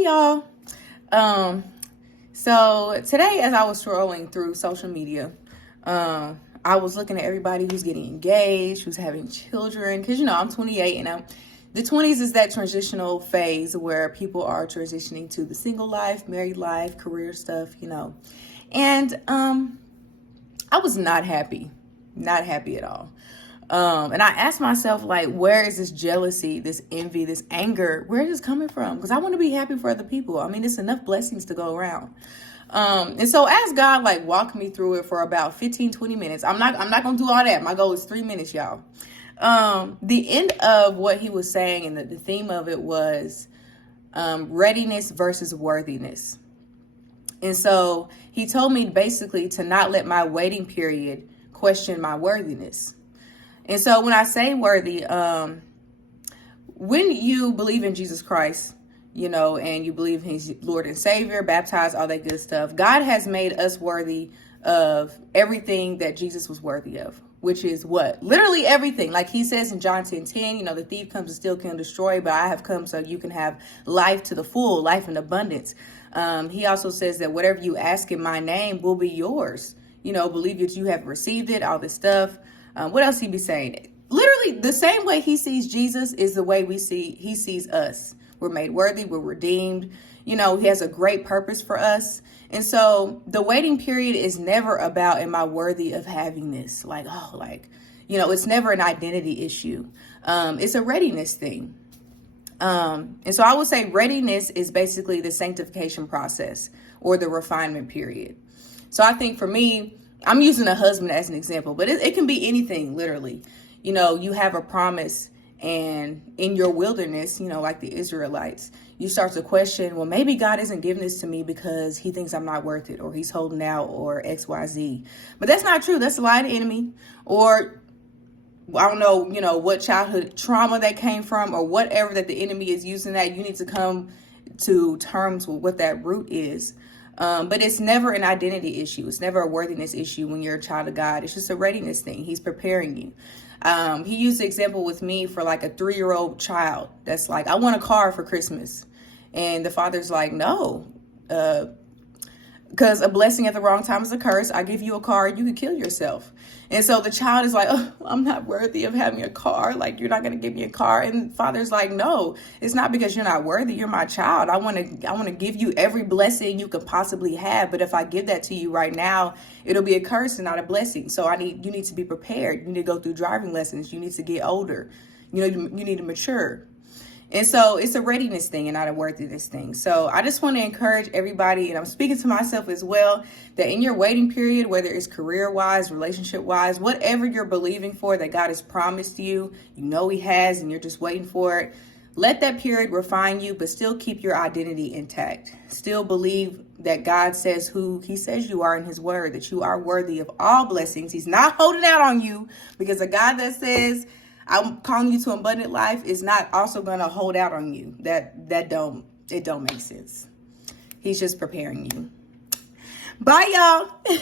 Hey y'all. So today as I was scrolling through social media, I was looking at everybody who's getting engaged, who's having children, because I'm 28 and the 20s is that transitional phase where people are transitioning to the single life, married life, career stuff, And I was not happy at all. And I asked myself, like, where is this jealousy, this envy, this anger? Where is this coming from? Because I want to be happy for other people. I mean, it's enough blessings to go around. And so as God, like, walked me through it for about 15, 20 minutes, I'm not going to do all that. My goal is 3 minutes, y'all. The end of what he was saying and the theme of it was readiness versus worthiness. And so he told me basically to not let my waiting period question my worthiness. And so when I say worthy, when you believe in Jesus Christ, and you believe he's Lord and Savior, baptized, all that good stuff, God has made us worthy of everything that Jesus was worthy of, which is what? Literally everything. Like he says in John 10:10, the thief comes to steal, kill, and destroy, but I have come so you can have life to the full, life in abundance. He also says that whatever you ask in my name will be yours. Believe that you have received it, all this stuff. What else he be saying? Literally the same way he sees Jesus is the way he sees us. We're made worthy. We're redeemed. He has a great purpose for us. And so the waiting period is never about, am I worthy of having this? It's never an identity issue. It's a readiness thing. And so I would say readiness is basically the sanctification process or the refinement period. So I think for me, I'm using a husband as an example, but it can be anything, literally. You have a promise, and in your wilderness, like the Israelites, you start to question, well, maybe God isn't giving this to me because he thinks I'm not worth it, or he's holding out, or X, Y, Z. But that's not true. That's a lie of the enemy. Or I don't know, what childhood trauma that came from, or whatever that the enemy is using that. You need to come to terms with what that root is. But it's never an identity issue. It's never a worthiness issue when you're a child of God. It's just a readiness thing. He's preparing you. He used the example with me for like a 3-year-old child that's like, I want a car for Christmas. And the father's like, no, because a blessing at the wrong time is a curse. I give you a car, you could kill yourself. And so the child is like, oh, I'm not worthy of having a car. Like, you're not going to give me a car. And the father's like, no, it's not because you're not worthy. You're my child. I want to give you every blessing you could possibly have. But if I give that to you right now, it'll be a curse and not a blessing. So you need to be prepared. You need to go through driving lessons. You need to get older. You need to mature. And so it's a readiness thing and not a worthiness thing. So I just want to encourage everybody, and I'm speaking to myself as well, that in your waiting period, whether it's career-wise, relationship-wise, whatever you're believing for that God has promised you, he has, and you're just waiting for it, let that period refine you, but still keep your identity intact. Still believe that God says who he says you are in his word, that you are worthy of all blessings. He's not holding out on you, because a God that says, I'm calling you to abundant life is not also going to hold out on you. It don't make sense. He's just preparing you. Bye, y'all.